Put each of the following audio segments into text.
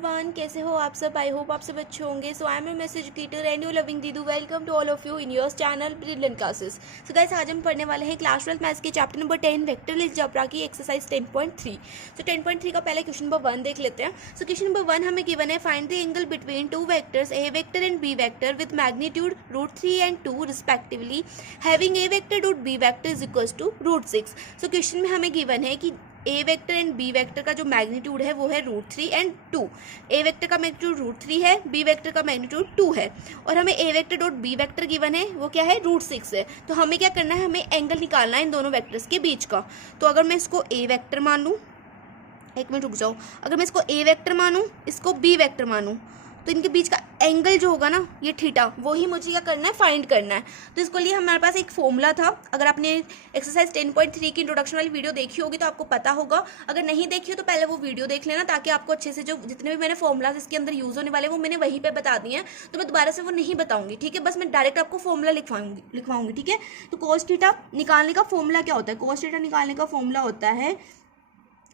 Everyone, कैसे हो आप सब। आई होप आप सब अच्छे होंगे। So I am a message educator and you loving Didu. Welcome to all of you in your channel brilliant classes. So guys, आज हम पढ़ने वाले हैं क्लास 12 मैथ्स के चैप्टर नंबर 10 वेक्टर अलजेब्रा की एक्सरसाइज 10.3। सो 10.3 का पहले क्वेश्चन नंबर 1 देख लेते हैं। सो क्वेश्चन नंबर 1 हमें गिवन है, find the angle between two vectors A vector and B vector with magnitude √3 and 2 respectively, having A vector dot B vector is equals to √6। So question में हमें given है कि A vector and B vector का जो magnitude है वो है √3 and 2। A vector का मैग्नीट्यूड √3 है, बी वेक्टर का मैग्नीट्यूड 2 है, और हमें ए vector dot B vector given है वो क्या है, √6 है। तो हमें क्या करना है, हमें एंगल निकालना है इन दोनों वेक्टर्स के बीच का। तो अगर मैं इसको ए वेक्टर मान लूँ, एक मिनट रुक जाओ, अगर मैं इसको ए वेक्टर मानूँ, इसको बी वेक्टर मानूँ, तो इनके बीच का एंगल जो होगा ना, ये थीटा, वो ही मुझे क्या करना है, फाइंड करना है। तो इसके लिए हमारे पास एक फॉर्मूला था। अगर आपने एक्सरसाइज 10.3 की इंट्रोडक्शन वाली वीडियो देखी होगी तो आपको पता होगा। अगर नहीं देखी हो तो पहले वो वीडियो देख लेना, ताकि आपको अच्छे से जो जितने भी मैंने फॉर्मूलाज इसके अंदर यूज होने वाले वो मैंने वहीं पर बता दिए हैं। तो मैं दोबारा से वो नहीं बताऊंगी, ठीक है। बस मैं डायरेक्ट आपको फॉर्मूला लिखवाऊंगी, ठीक है। तो cos थीटा निकालने का फॉर्मूला क्या होता है, cos थीटा निकालने का फॉर्मूला होता है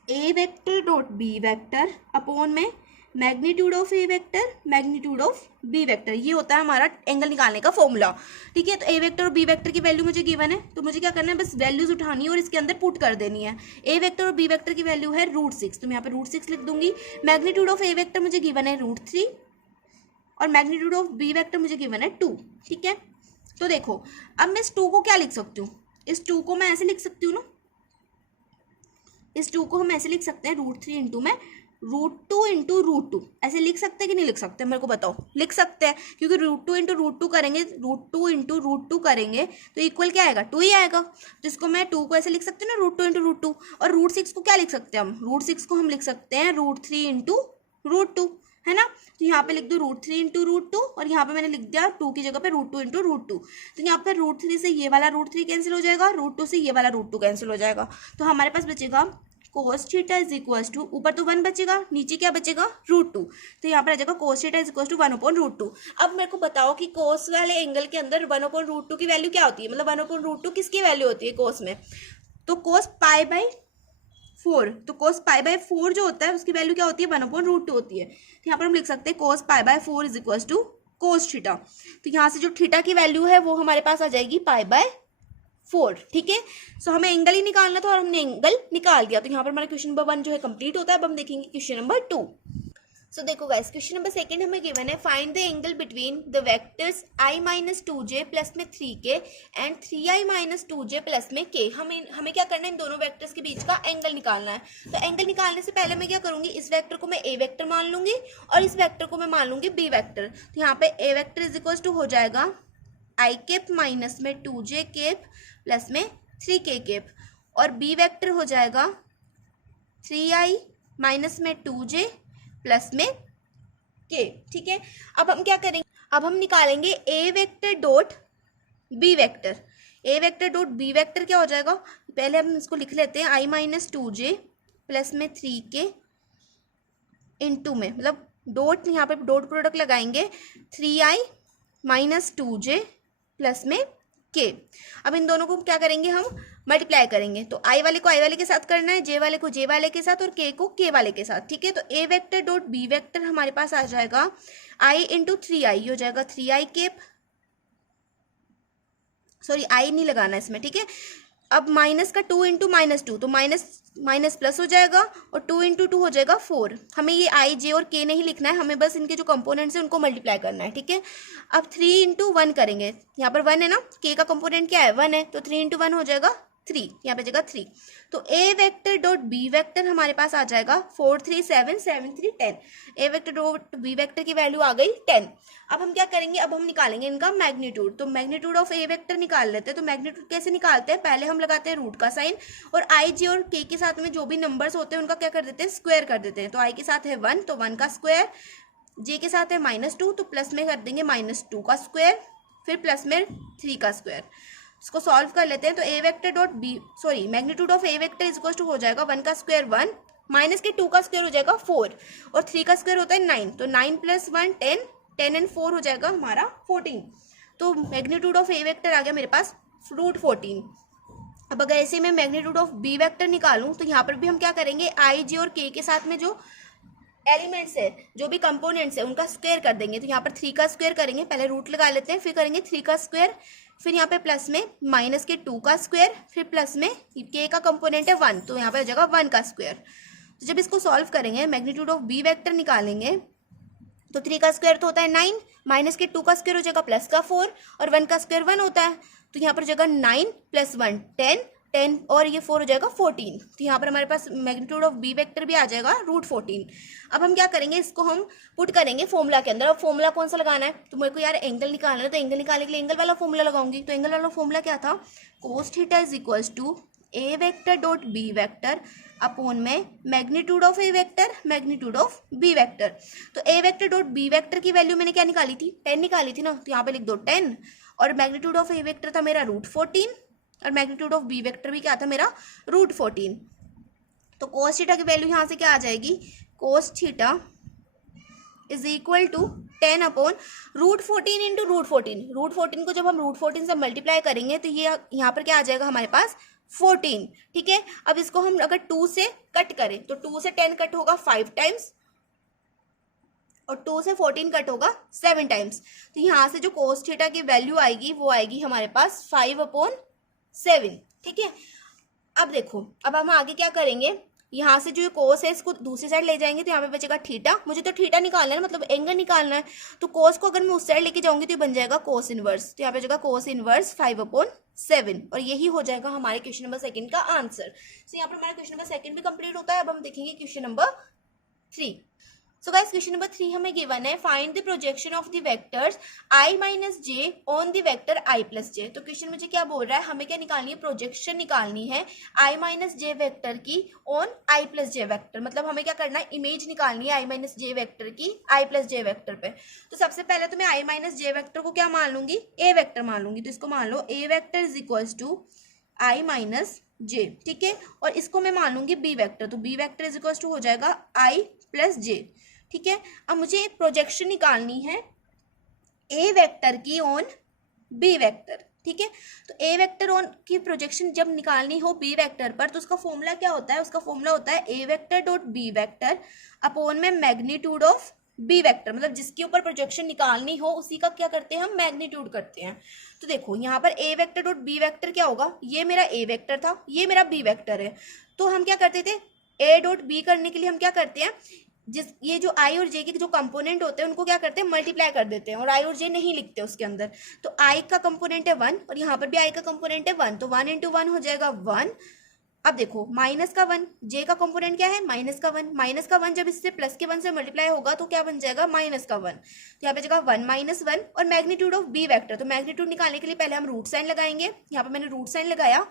ए vector dot B vector upon में magnitude of A vector magnitude of B vector. ये होता है हमारा एंगल निकालने का फॉर्मूला, ठीक है। तो ए वेक्टर और बी वेक्टर की वैल्यू मुझे गिवन है, तो मुझे क्या करना है, बस वैल्यूज उठानी है और इसके अंदर पुट कर देनी है। ए वेक्टर और बी वेक्टर की वैल्यू है √6, तो मैं यहाँ पे √6 लिख दूंगी। मैग्नीट्यूड ऑफ ए वेक्टर मुझे गिवन है √3 और मैग्नीट्यूड ऑफ बी वेक्टर मुझे गिवन है 2, ठीक है। तो देखो, अब मैं इस 2 को क्या लिख सकती हूँ, इस 2 को मैं ऐसे लिख सकती हूँ ना, इस 2 को हम ऐसे लिख सकते हैं, √3 इंटू में √2 इंटू √2, ऐसे लिख सकते हैं कि नहीं लिख सकते, मेरे को बताओ। लिख सकते हैं, क्योंकि √2 इंटू √2 करेंगे, √2 इंटू √2 करेंगे तो इक्वल क्या आएगा, 2 ही आएगा। तो इसको मैं 2 को ऐसे लिख सकते हैं ना, √2 इंटू √2। और √6 को क्या लिख सकते हैं हम, √6 को हम लिख सकते हैं √3 इंटू √2, है ना। तो यहाँ पे लिख दो √3 इंटू √2 और यहाँ पे मैंने लिख दिया 2 की जगह पे √2 इंटू √2। तो यहाँ पे √3 से ये वाला √3 कैंसिल हो जाएगा, √2 से ये वाला √2 कैंसिल हो जाएगा। तो हमारे पास बचेगा cos theta is equal to, ऊपर तो 1 बचेगा, नीचे क्या बचेगा, √2। तो यहाँ पर आ जाएगा cos theta is equal to 1/√2। अब मेरे को बताओ कि cos वाले एंगल के अंदर 1/√2 की वैल्यू क्या होती है, मतलब 1/√2 किसकी वैल्यू होती है cos में, तो cos π/4। तो cos π/4 जो होता है उसकी वैल्यू क्या होती है, 1/√2 होती है। तो यहाँ पर हम लिख सकते हैं cos π/4 is equal to cos theta. तो यहाँ से जो थीटा की वैल्यू है वो हमारे पास आ जाएगी π/4, ठीक है। सो हमें एंगल ही निकालना था और हमने एंगल निकाल दिया। तो यहाँ पर हमारा क्वेश्चन नंबर 1 जो है कंप्लीट होता है। अब हम देखेंगे क्वेश्चन नंबर 2। सो देखो गाइस, क्वेश्चन नंबर 2 हमें गिवन है, find the angle between the vectors i-2j plus में 3k एंड 3i-2j प्लस में k। हमें क्या करना है, इन दोनों वेक्टर्स के बीच का एंगल निकालना है। तो एंगल निकालने से पहले मैं क्या करूंगी, इस वेक्टर को मैं ए वेक्टर मान लूंगी और इस वेक्टर को मैं मान लूंगी बी वेक्टर। तो यहाँ पे A vector is equal to हो जाएगा i केप माइनस में 2j केप प्लस में 3k केप, और बी वेक्टर हो जाएगा 3i माइनस में 2j प्लस में k, ठीक है। अब हम क्या करेंगे, अब हम निकालेंगे ए वेक्टर डॉट बी वेक्टर। ए वेक्टर डॉट बी वेक्टर क्या हो जाएगा, पहले हम इसको लिख लेते हैं, i-2j प्लस में 3k इंटू में, मतलब डॉट, यहाँ पे डॉट प्रोडक्ट लगाएंगे, 3i-2j प्लस में k। अब इन दोनों को क्या करेंगे, हम मल्टीप्लाई करेंगे। तो i वाले को i वाले के साथ करना है, j वाले को j वाले के साथ और k को k वाले के साथ, ठीक है। तो a vector dot b vector हमारे पास आ जाएगा i इंटू 3i, हो जाएगा 3i केप, सॉरी i नहीं लगाना इसमें, ठीक है। अब माइनस का 2 इंटू -2, तो माइनस प्लस हो जाएगा और 2 इंटू 2 हो जाएगा 4। हमें ये i j और k नहीं लिखना है, हमें बस इनके जो कंपोनेंट्स हैं उनको मल्टीप्लाई करना है, ठीक है। अब 3 इंटू 1 करेंगे, यहाँ पर 1 है ना, k का कंपोनेंट क्या है, 1 है, तो 3 इंटू 1 हो जाएगा 3, यहाँ पे जगह 3। तो ए वेक्टर डॉट बी वेक्टर हमारे पास आ जाएगा 4 3 7 7 3 10। ए वेक्टर डॉट बी वेक्टर की वैल्यू आ गई 10। अब हम क्या करेंगे, अब हम निकालेंगे इनका मैग्नीट्यूड। तो मैग्नीट्यूड ऑफ ए वेक्टर निकाल लेते हैं। तो मैग्नीट्यूड कैसे निकालते हैं, पहले हम लगाते हैं रूट का साइन और आई जे और के के साथ में जो भी नंबर्स होते हैं उनका क्या कर देते हैं, स्क्वायर कर देते हैं। तो आई के साथ है 1, तो 1 का स्क्वायर, जे के साथ है -2, तो प्लस में कर देंगे -2 का स्क्वायर, फिर प्लस में 3 का स्क्वायर। इसको सॉल्व कर लेते हैं। तो ए vector dot b, sorry, magnitude of A vector is equal to हो जाएगा 1 का स्क्वायर 1, माइनस के 2 का स्क्वायर हो जाएगा 4 और 3 का स्क्वायर होता है 9, तो 9 + 1 10, 10 एंड 4 हो जाएगा हमारा 14। तो मैग्नीट्यूड ऑफ ए वेक्टर आ गया मेरे पास √14। अब अगर ऐसे मैं मैग्नीट्यूड ऑफ बी वेक्टर निकालूं तो यहाँ पर भी हम क्या करेंगे, आई जे और के साथ में जो एलिमेंट्स है, जो भी कंपोनेंट्स है उनका स्क्वायर कर देंगे। तो यहाँ पर 3 का स्क्वायर करेंगे, पहले रूट लगा लेते हैं, फिर करेंगे 3 का स्क्वायर, फिर यहाँ पे प्लस में माइनस के 2 का स्क्वायर, फिर प्लस में के का कंपोनेंट है 1, तो यहाँ पे हो जाएगा 1 का स्क्वायर। तो जब इसको सॉल्व करेंगे, मैग्नीट्यूड ऑफ बी वेक्टर निकालेंगे, तो 3 का स्क्वायर तो होता है 9, माइनस के 2 का स्क्वायर हो जाएगा प्लस का 4, और 1 का स्क्वायर 1 होता है, तो यहाँ पर हो जाएगा 9 + 1 10, 10 और ये 4 हो जाएगा 14। तो यहाँ पर हमारे पास मैग्नीट्यूड ऑफ बी वेक्टर भी आ जाएगा √14। अब हम क्या करेंगे, इसको हम पुट करेंगे फॉर्मूला के अंदर। अब फॉर्मूला कौन सा लगाना है, तो मेरे को यार एंगल निकालना है, तो एंगल निकालने के लिए एंगल वाला फॉर्मूला लगाऊंगी। तो एंगल वाला फॉर्मूला क्या था, cos θ = a vector dot B vector upon में magnitude of A vector magnitude of B vector. तो ए वेक्टर डॉट बी वेक्टर की वैल्यू मैंने क्या निकाली थी, 10 निकाली थी ना, तो यहाँ पे लिख दो 10, और मैग्नीट्यूड ऑफ ए वेक्टर था मेरा √14, और मैग्नीट्यूड ऑफ बी वेक्टर भी क्या था मेरा √14। तो cos θ की वैल्यू यहाँ से क्या आ जाएगी, cos θ = 10 अपॉन √14 इंटू √14। √14 को जब हम √14 से मल्टीप्लाई करेंगे तो ये यहाँ पर क्या आ जाएगा हमारे पास 14, ठीक है। अब इसको हम अगर 2 से कट करें तो 2 से 10 कट होगा 5 टाइम्स, और 2 से 14 कट होगा 7 टाइम्स। तो यहाँ से जो cos θ की वैल्यू आएगी वो आएगी हमारे पास 5/7, ठीक है। अब देखो, अब हम आगे क्या करेंगे, यहाँ से जो कोस है इसको दूसरी साइड ले जाएंगे, तो यहाँ पे बचेगा थीटा। मुझे तो थीटा निकालना है, मतलब एंगल निकालना है, तो कोस को अगर मैं उस साइड लेके जाऊंगी तो ये बन जाएगा कोस इनवर्स। तो यहाँ पे बचेगा कोस इनवर्स 5/7, और यही हो जाएगा हमारे क्वेश्चन नंबर 2 का आंसर। तो यहाँ पर हमारा क्वेश्चन नंबर 2 भी कंप्लीट होता है। अब हम देखेंगे question number 3। So guys question number 3 हमें गिवन है, find the projection of the vectors i - j on the vector i + j। तो क्वेश्चन मुझे क्या बोल रहा है, हमें क्या निकालनी है, प्रोजेक्शन निकालनी है i - j वेक्टर की ऑन i + j वेक्टर। मतलब हमें क्या करना है, इमेज निकालनी है i - j वेक्टर की i + j वेक्टर पे। तो सबसे पहले तो मैं i - j वेक्टर को क्या मान लूंगी, a वेक्टर मान लूंगी। तो इसको मान लो a वेक्टर = i - j, ठीक है। और इसको मैं मान लूंगी b वेक्टर, तो b वेक्टर = हो जाएगा i + j, ठीक है। अब मुझे एक प्रोजेक्शन निकालनी है ए वेक्टर की ऑन बी वेक्टर, ठीक है। तो ए वेक्टर ऑन की प्रोजेक्शन जब निकालनी हो बी वेक्टर पर, तो उसका फॉर्मूला क्या होता है, उसका फॉर्मूला होता है ए vector dot B vector upon में मैग्नीट्यूड ऑफ बी वेक्टर। मतलब जिसके ऊपर प्रोजेक्शन निकालनी हो उसी का क्या करते हैं हम, मैग्नीट्यूड करते हैं। तो देखो यहाँ पर ए वेक्टर डॉट बी वेक्टर क्या होगा, ये मेरा ए वेक्टर था, ये मेरा बी वेक्टर है। तो हम क्या करते थे, ए डॉट बी करने के लिए हम क्या करते हैं, ये जो i और j के जो कंपोनेंट होते हैं उनको क्या करते हैं, मल्टीप्लाई कर देते हैं, और i और j नहीं लिखते उसके अंदर। तो i का कंपोनेंट है 1, और यहाँ पर भी i का कंपोनेंट है 1, तो 1 × 1 हो जाएगा 1। अब देखो माइनस का 1, j का कंपोनेंट क्या है, माइनस का 1, माइनस का 1 जब इससे प्लस के 1 से मल्टीप्लाई होगा तो क्या बन जाएगा, माइनस का 1। तो यहाँ पे जगह 1 - 1, और मैग्नीट्यूड ऑफ b वेक्टर। तो मैग्नीट्यूड निकालने के लिए पहले हम रूट साइन लगाएंगे, यहाँ पे मैंने रूट साइन लगाया।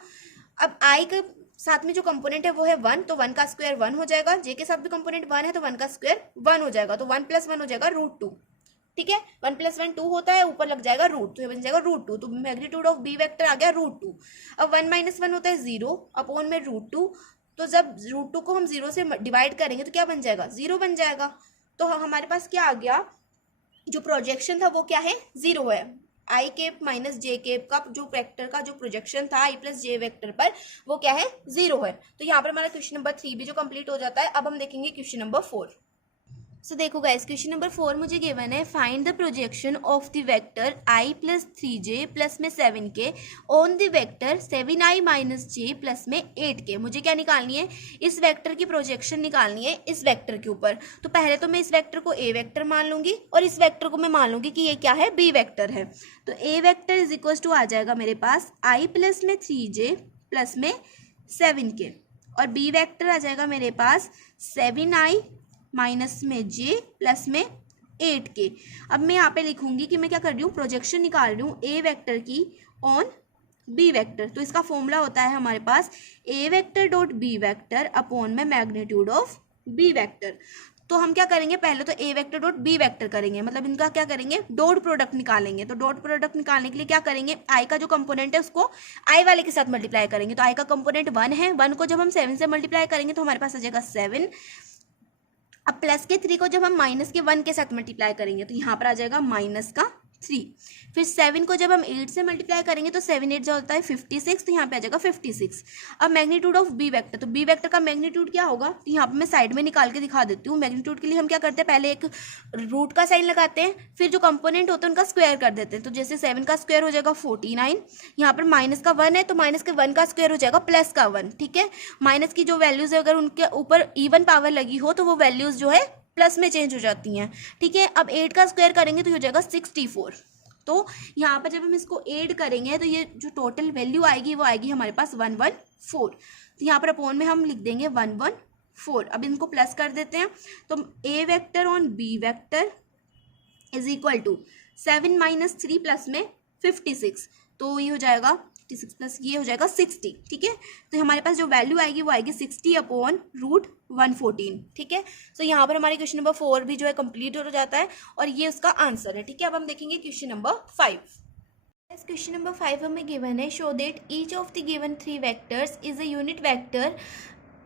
अब i के साथ में जो कंपोनेंट है वो है 1, तो 1 का स्क्वायर 1 हो जाएगा, j के साथ भी कंपोनेंट 1 है तो 1 का स्क्वायर 1 हो जाएगा, तो 1 + 1 हो जाएगा √2, ठीक है। 1 + 1 2 होता है, ऊपर लग जाएगा रूट, तो ये बन जाएगा √2। तो मैग्नीट्यूड ऑफ बी वेक्टर आ गया √2। अब 1 - 1 होता है 0 अपॉन में √2, तो जब √2 को हम 0 से डिवाइड करेंगे तो क्या बन जाएगा, 0 बन जाएगा। तो हमारे पास क्या आ गया, जो प्रोजेक्शन था वो क्या है, 0 है। i कैप - j कैप का जो वेक्टर का जो प्रोजेक्शन था i + j वेक्टर पर, वो क्या है, 0 है। तो यहाँ पर हमारा क्वेश्चन नंबर 3 भी जो कंप्लीट हो जाता है। अब हम देखेंगे क्वेश्चन नंबर 4। सो देखो गाइस क्वेश्चन नंबर 4 मुझे गिवन है, find the projection of the vector i + 3j plus में 7k on the vector 7i - j plus में 8k। मुझे क्या निकालनी है, इस वेक्टर की प्रोजेक्शन निकालनी है इस वेक्टर के ऊपर। तो पहले तो मैं इस वेक्टर को a वेक्टर मान लूंगी, और इस वेक्टर को मैं मान लूंगी कि ये क्या है, b वेक्टर है। तो a वेक्टर = आ जाएगा मेरे पास i + में 3j प्लस में 7k, और b वेक्टर आ जाएगा मेरे पास 7i माइनस में j प्लस में 8k। अब मैं यहाँ पे लिखूंगी कि मैं क्या कर रही हूँ, प्रोजेक्शन निकाल रही हूँ a वेक्टर की ऑन b वेक्टर। तो इसका फॉर्मूला होता है हमारे पास a vector dot b vector upon में मैग्नीट्यूड ऑफ b वेक्टर। तो हम क्या करेंगे, पहले तो a vector dot b vector करेंगे, मतलब इनका क्या करेंगे, डॉट प्रोडक्ट निकालेंगे। तो डॉट प्रोडक्ट निकालने के लिए क्या करेंगे, i का जो कंपोनेंट है उसको i वाले के साथ मल्टीप्लाई करेंगे। तो i का कंपोनेंट 1 है, 1 को जब हम 7 से मल्टीप्लाई करेंगे तो हमारे पास आ जाएगा 7। अब प्लस के 3 को जब हम माइनस के 1 के साथ मल्टीप्लाई करेंगे तो यहाँ पर आ जाएगा -3। 3। फिर 7 को जब हम 8 से मल्टीप्लाई करेंगे तो 7 8 जो होता है 56, तो यहाँ पे आ जाएगा 56। अब मैग्नीट्यूड ऑफ बी वेक्टर, तो बी वेक्टर का मैग्नीट्यूड क्या होगा, तो यहाँ पे मैं साइड में निकाल के दिखा देती हूँ। मैग्नीट्यूड के लिए हम क्या करते हैं, पहले एक रूट का साइन लगाते हैं, फिर जो कंपोनेंट होता है उनका स्क्वायर कर देते हैं। तो जैसे 7 का स्क्वायर हो जाएगा 49, यहाँ पर माइनस का 1 है तो माइनस के 1 का स्क्वायर हो जाएगा प्लस का 1, ठीक है। माइनस की जो वैल्यूज है अगर उनके ऊपर इवन पावर लगी हो तो वो वैल्यूज जो है प्लस में चेंज हो जाती हैं, ठीक है। अब 8 का स्क्वायर करेंगे तो हो जाएगा 64। तो यहाँ पर जब हम इसको ऐड करेंगे तो ये जो टोटल वैल्यू आएगी वो आएगी हमारे पास 114। तो यहाँ पर अपोन में हम लिख देंगे 114। अब इनको प्लस कर देते हैं, तो ए vector on B vector is equal to 7 minus 3 plus में 56, तो ये हो जाएगा 56 प्लस ये हो जाएगा 60, ठीक है। तो हमारे पास जो वैल्यू आएगी वो आएगी 60 अपॉन रूट 114, ठीक है। तो यहाँ पर हमारे क्वेश्चन नंबर 4 भी जो है कंप्लीट हो जाता है और ये उसका आंसर है, ठीक है। अब हम देखेंगे क्वेश्चन नंबर 5। क्वेश्चन नंबर 5 हमें गिवन है, show that each of the given 3 vectors is a unit vector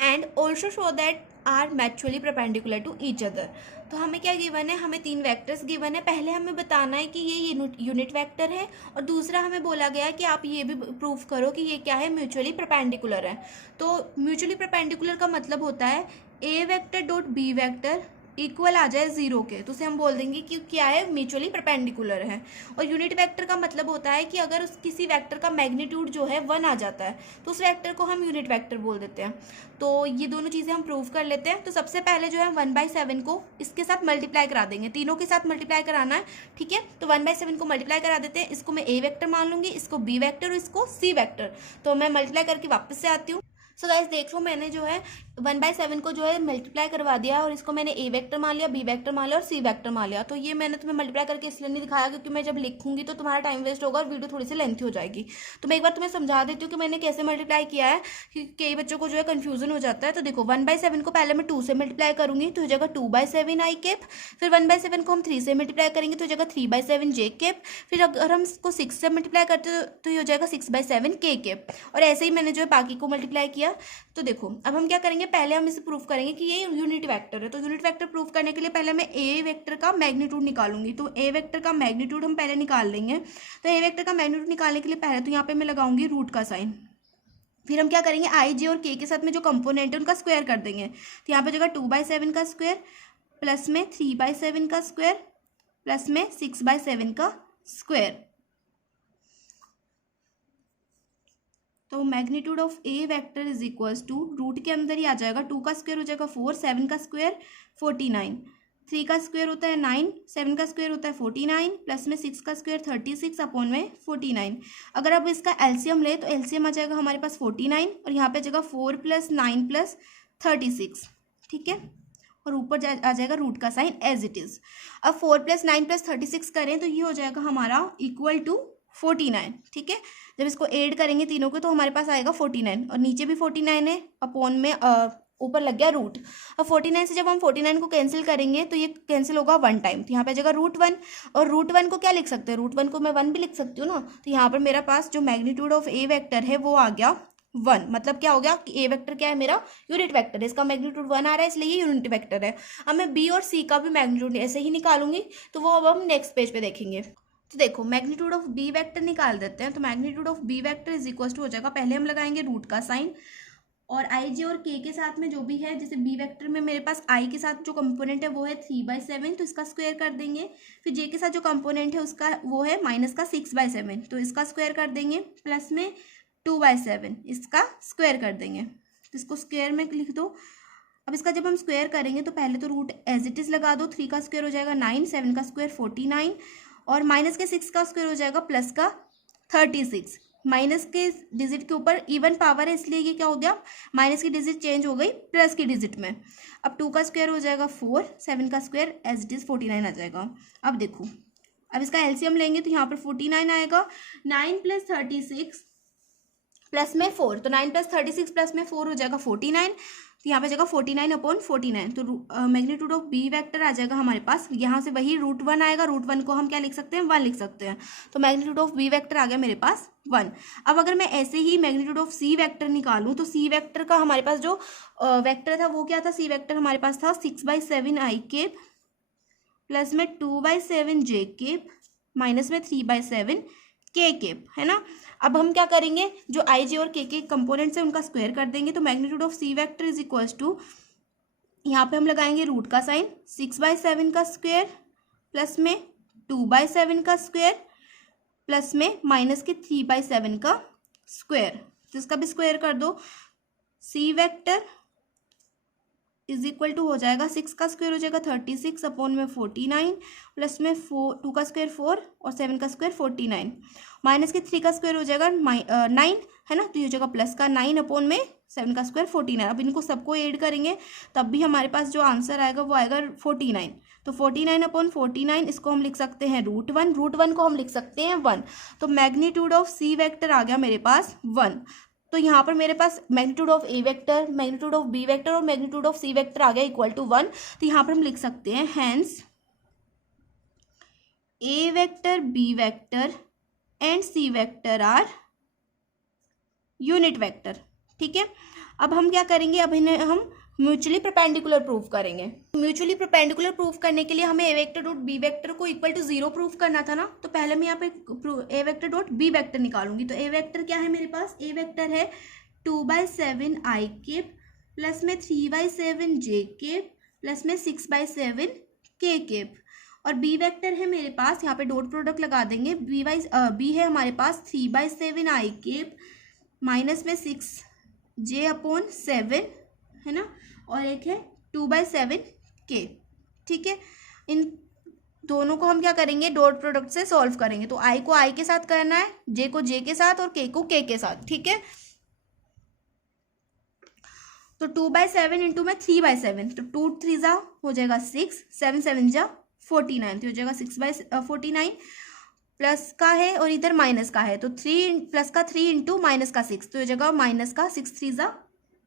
and also show that are mutually perpendicular to each other. तो हमें क्या गिवन है, हमें 3 वेक्टर्स गिवन है। पहले हमें बताना है कि ये यूनिट वेक्टर है और दूसरा हमें बोला गया है कि आप ये भी प्रूव करो कि ये क्या है, म्यूचुअली परपेंडिकुलर है। तो म्यूचुअली परपेंडिकुलर का मतलब होता है ए vector dot B vector equal आ जाए 0 के, तो उसे हम बोल देंगे कि क्या है, म्यूचुअली परपेंडिकुलर है। और यूनिट वेक्टर का मतलब होता है कि अगर उस किसी वेक्टर का मैग्नीट्यूड जो है 1 आ जाता है तो उस वेक्टर को हम यूनिट वेक्टर बोल देते हैं। तो ये दोनों चीज़ें हम प्रूव कर लेते हैं। तो सबसे पहले जो है 1/7 को इसके साथ मल्टीप्लाई करा देंगे, तीनों के साथ मल्टीप्लाई कराना है, ठीक है। तो 1/7 को मल्टीप्लाई करा देते हैं, इसको मैं ए वेक्टर मान लूँगी, इसको बी वेक्टर और इसको सी वेक्टर। तो मैं मल्टीप्लाई करके वापस से आती हूँ। सो गाइस देख लो, मैंने जो है 1/7 को जो है मल्टीप्लाई करवा दिया और इसको मैंने ए वेक्टर मान लिया, बी वेक्टर मान लिया और सी वेक्टर मान लिया। तो ये मैंने तुम्हें मल्टीप्लाई करके इसलिए नहीं दिखाया क्योंकि मैं जब लिखूंगी तो तुम्हारा टाइम वेस्ट होगा और वीडियो थोड़ी सी लेंथी हो जाएगी। तो मैं एक बार तुम्हें समझा देती हूँ कि मैंने कैसे मल्टीप्लाई किया है, क्योंकि कई बच्चों को जो है कन्फ्यूजन हो जाता है। तो देखो 1/7 को पहले मैं 2 से मल्टीप्लाई करूंगी तो हो जाएगा 2/7 आई केप। फिर 1/7 को हम 3 से मल्टीप्लाई करेंगे तो हो जाएगा 3/7 जे केप। फिर अगर हम इसको 6 से मल्टीप्लाई करते तो ये हो जाएगा 6/7 के केप। और ऐसे ही मैंने जो है बाकी को मल्टीप्लाई किया। तो देखो अब हम क्या करेंगे, पहले हम इसे प्रूफ करेंगे कि ये यूनिट वेक्टर है। तो यूनिट वेक्टर प्रूफ करने के लिए पहले मैं ए वेक्टर का मैग्नीट्यूड निकालूंगी। तो ए वेक्टर का मैग्नीट्यूड हम पहले निकाल लेंगे। तो ए वेक्टर का मैग्नीट्यूड निकालने के लिए पहले तो यहाँ पे मैं लगाऊंगी रूट का साइन। फिर हम क्या करेंगे, आई जे और के के साथ में जो कंपोनेंट है उनका स्क्वायर कर देंगे। तो यहाँ पे जगह 2/7 का स्क्वायर प्लस में 3/7 का स्क्वायर प्लस में 6/7 का स्क्वायर। तो magnitude of A vector is equals to, root के अंदर ही आ जाएगा, 2 का स्क्वायर हो जाएगा 4, 7 का स्क्वायर 49, 3 का स्क्वायर होता है 9, 7 का स्क्वायर होता है 49 प्लस में 6 का स्क्वायर 36 अपॉन में 49। अगर अब इसका एलसीएम ले तो एलसीएम आ जाएगा हमारे पास 49 और यहाँ पे जगह 4 + 9 + 36, ठीक है। और ऊपर आ जाएगा रूट का साइन एज इट इज। अब 4 + 9 + 36 करें तो ये हो जाएगा हमारा इक्वल टू 49, ठीक है। जब इसको ऐड करेंगे तीनों को तो हमारे पास आएगा 49 और नीचे भी 49 है, अपॉन में ऊपर लग गया रूट। अब 49 से जब हम 49 को कैंसिल करेंगे तो ये कैंसिल होगा 1 टाइम। तो यहाँ पे जगह √1, और √1 को क्या लिख सकते हैं, √1 को मैं 1 भी लिख सकती हूँ ना। तो यहाँ पर मेरा पास जो मैग्नीट्यूड ऑफ ए वेक्टर है वो आ गया 1। मतलब क्या हो गया कि ए वेक्टर क्या है, मेरा यूनिट वेक्टर है, इसका मैग्नीट्यूड 1 आ रहा है इसलिए ये यूनिट वेक्टर है। अब मैं बी और सी का भी मैग्नीट्यूड ऐसे ही निकालूंगी, तो वो अब हम नेक्स्ट पेज पे देखेंगे। तो देखो मैग्नीट्यूड ऑफ बी वेक्टर निकाल देते हैं। तो magnitude of B vector is equal to हो जाएगा, पहले हम लगाएंगे रूट का साइन और आई जे और के के साथ में जो भी है, जैसे बी वेक्टर में मेरे पास आई के साथ जो कंपोनेंट है वो है 3/7, तो इसका स्क्वायर कर देंगे। फिर जे के साथ जो कंपोनेंट है उसका वो है माइनस का 6/7, तो इसका स्क्वायर कर देंगे। प्लस में 2/7 इसका स्क्वायर कर देंगे, तो इसको स्क्वायर में लिख दो। अब इसका जब हम स्क्वायर करेंगे तो पहले तो रूट एज इट इज लगा दो, 3 का स्क्वायर हो जाएगा 9, 7 का स्क्वायर 49 और माइनस के 6 का स्क्वायर हो जाएगा प्लस का 36। माइनस के डिजिट के ऊपर इवन पावर है इसलिए ये क्या हो गया, माइनस की डिजिट चेंज हो गई प्लस की डिजिट में। अब 2 का स्क्वायर हो जाएगा 4, 7 का स्क्वायर एज इट इज 49 आ जाएगा। अब देखो अब इसका एलसीएम लेंगे तो यहाँ पर 49 आएगा, 9 + 36 प्लस में 4, तो 9 + 36 प्लस में 4 हो जाएगा 49। तो यहाँ पे जाएगा 49/49। तो मैग्नीट्यूड ऑफ बी वेक्टर आ जाएगा हमारे पास, यहाँ से वही √1 आएगा, √1 को हम क्या लिख सकते हैं, 1 लिख सकते हैं। तो मैग्नीट्यूड ऑफ बी वेक्टर आ गया मेरे पास 1। अब अगर मैं ऐसे ही मैग्नीट्यूड ऑफ सी वेक्टर निकालूं तो सी वेक्टर का हमारे पास जो वेक्टर था वो क्या था, सी वेक्टर हमारे पास था 6/7 आई केप प्लस में 2/7 जे केप माइनस में 3/7 के केप, है ना। अब हम क्या करेंगे, जो आई जे और के कंपोनेंट्स है उनका स्क्वायर कर देंगे। तो magnitude of C vector is equals to, यहाँ पे हम लगाएंगे रूट का साइन, 6/7 का स्क्वायर प्लस में 2/7 का स्क्वायर प्लस में माइनस के 3/7 का स्क्वायर, तो इसका भी स्क्वायर कर दो। सी वेक्टर इज इक्वल टू हो जाएगा 6 का स्क्वायर हो जाएगा 36 अपॉन में 49 प्लस में 2 का स्क्वायर 4 और 7 का स्क्वायर 49 माइनस के 3 का स्क्वायर हो जाएगा 9, है ना। तो ये हो जाएगा प्लस का 9 अपॉन में 7 का स्क्वायर 49। अब इनको सबको ऐड करेंगे तब भी हमारे पास जो आंसर आएगा वो आएगा 49। तो 49 अपॉन 49 इसको हम लिख सकते हैं √1, √1 को हम लिख सकते हैं 1। तो मैग्नीट्यूड ऑफ सी वेक्टर आ गया मेरे पास 1। तो यहाँ पर मेरे पास magnitude of A vector, magnitude of B vector और मैग्नीट्यूड ऑफ सी वेक्टर आ गया इक्वल टू 1। तो यहाँ पर हम लिख सकते हैं hence A vector, B vector and C vector are unit vector, ठीक है। अब हम क्या करेंगे, अब इन्हें हम म्यूचुअली परपेंडिकुलर प्रूफ करेंगे। म्यूचुअली परपेंडिकुलर प्रूफ करने के लिए हमें ए वेक्टर डॉट बी वेक्टर को इक्वल टू 0 प्रूफ करना था ना। तो पहले मैं यहाँ पे A vector dot B vector निकालूंगी। तो ए वेक्टर क्या है मेरे पास, ए वेक्टर है 2/7 आई केप प्लस में 3/7 जे केप प्लस में 6/7 के केप। और बी वेक्टर है मेरे पास, यहाँ पे डॉट प्रोडक्ट लगा देंगे, बी है हमारे पास 3/7 आई केप माइनस में 6 जे अपॉन 7, है ना, और एक है 2/7 के, ठीक है। इन दोनों को हम क्या करेंगे, डॉट प्रोडक्ट से सॉल्व करेंगे। तो आई को आई के साथ करना है, जे को जे के साथ और के को के साथ, ठीक है। तो 2/7 इंटू में 3/7, तो 2 3 जा हो जाएगा 6, 7 7 जा 49, तो हो जाएगा 6/49 प्लस का है और इधर माइनस का है। तो 3 प्लस का 3 इंटू माइनस का 6, तो हो जाएगा माइनस का 6 3 जा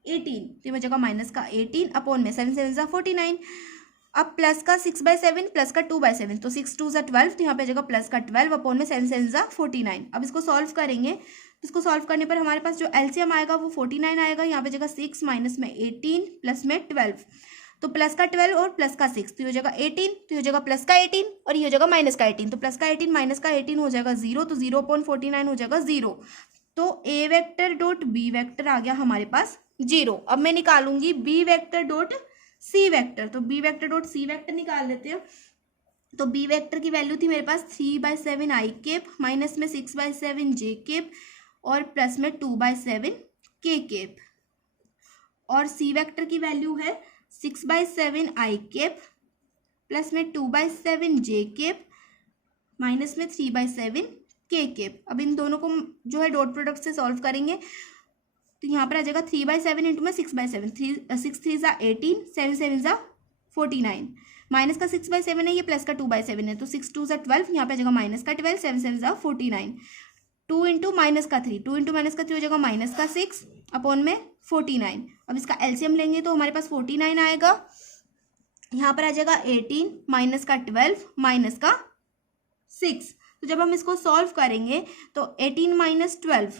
18, तो हो जाएगा माइनस का 18 अपॉन में 7 7 जा 49। अब प्लस का 6/7 प्लस का 2/7, तो 6 2 जा 12, तो यहाँ पे जाएगा प्लस का 12 अपॉन में 7 7 जा 49। अब इसको सॉल्व करेंगे, इसको सॉल्व करने पर हमारे पास जो एलसीएम आएगा वो 49 आएगा। यहाँ पे जाएगा 6 माइनस में 18 प्लस में 12, तो प्लस का 12 और प्लस का 6, तो ये हो जाएगा 18, तो ये हो जाएगा प्लस का 18 और ये हो जाएगा माइनस का 18, तो प्लस का 18 माइनस का 18 हो जाएगा 0, तो 0 अपॉन 49 हो जाएगा 0। तो ए वेक्टर डॉट बी वेक्टर आ गया हमारे पास 0। अब मैं निकालूंगी B vector dot C vector. तो B vector dot C vector निकाल लेते हैं। तो बी वेक्टर की वैल्यू थी मेरे पास 3/7 आई केप माइनस में 6/7 जे केप और प्लस में 2/7 के केप। और सी वेक्टर की वैल्यू है 6/7 आई केप प्लस में 2/7 जे केप माइनस में 3/7 के केप। अब इन दोनों को जो है डॉट प्रोडक्ट से सॉल्व करेंगे। तो यहाँ पर आ जाएगा 3/7 इंटू में 6/7, 6 3 जा 18, 7 7 जा 49, माइनस का 6/7 है, ये प्लस का 2/7 है, तो 6 2 जा 12, यहाँ पे आ जाएगा माइनस का 12, 7 7 जा 49, 2 इंटू माइनस का 3, 2 इंटू माइनस का 3 हो जाएगा माइनस का 6 अपॉन में 49। अब इसका एलसीएम लेंगे तो हमारे पास 49 आएगा। यहाँ पर आ जाएगा 18 माइनस का 12 माइनस का 6। तो जब हम इसको सॉल्व करेंगे तो 18 माइनस 12,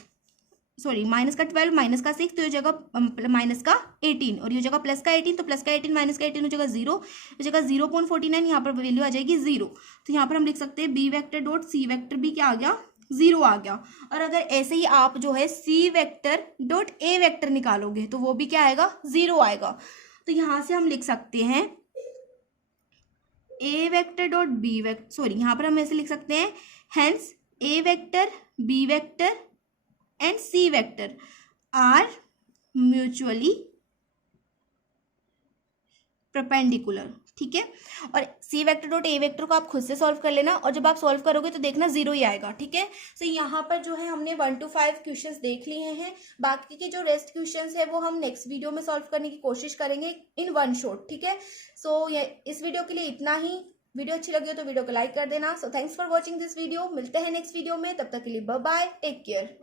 सॉरी माइनस का 12 माइनस का 6, तो ये जगह माइनस का 18 और ये जगह प्लस का 18, तो प्लस का 18 माइनस का 18 हो जाएगा 0, ये जगह 0.49, यहाँ पर वैल्यू आ जाएगी 0। तो यहाँ पर हम लिख सकते हैं B vector dot C vector भी क्या आ गया, 0 आ गया। और अगर ऐसे ही आप जो है सी वेक्टर डॉट ए वेक्टर निकालोगे तो वो भी क्या आएगा, 0 आएगा। तो यहाँ से हम लिख सकते हैं A vector dot B vector, sorry यहाँ पर हम ऐसे लिख सकते हैं hence A vector, B vector and C vector are mutually perpendicular, ठीक है। और C vector dot A vector को आप खुद से सॉल्व कर लेना, और जब आप सॉल्व करोगे तो देखना 0 ही आएगा, ठीक है। सो यहाँ पर जो है हमने 1 to 5 क्वेश्चंस देख लिए हैं। बाकी के जो रेस्ट क्वेश्चंस है वो हम नेक्स्ट वीडियो में सॉल्व करने की कोशिश करेंगे इन वन शॉट, ठीक है। सो इस वीडियो के लिए इतना ही। वीडियो अच्छी लगी हो तो वीडियो को लाइक कर देना। So thanks for watching this video. मिलते हैं नेक्स्ट वीडियो में, तब तक के लिए बाय बाय, टेक केयर।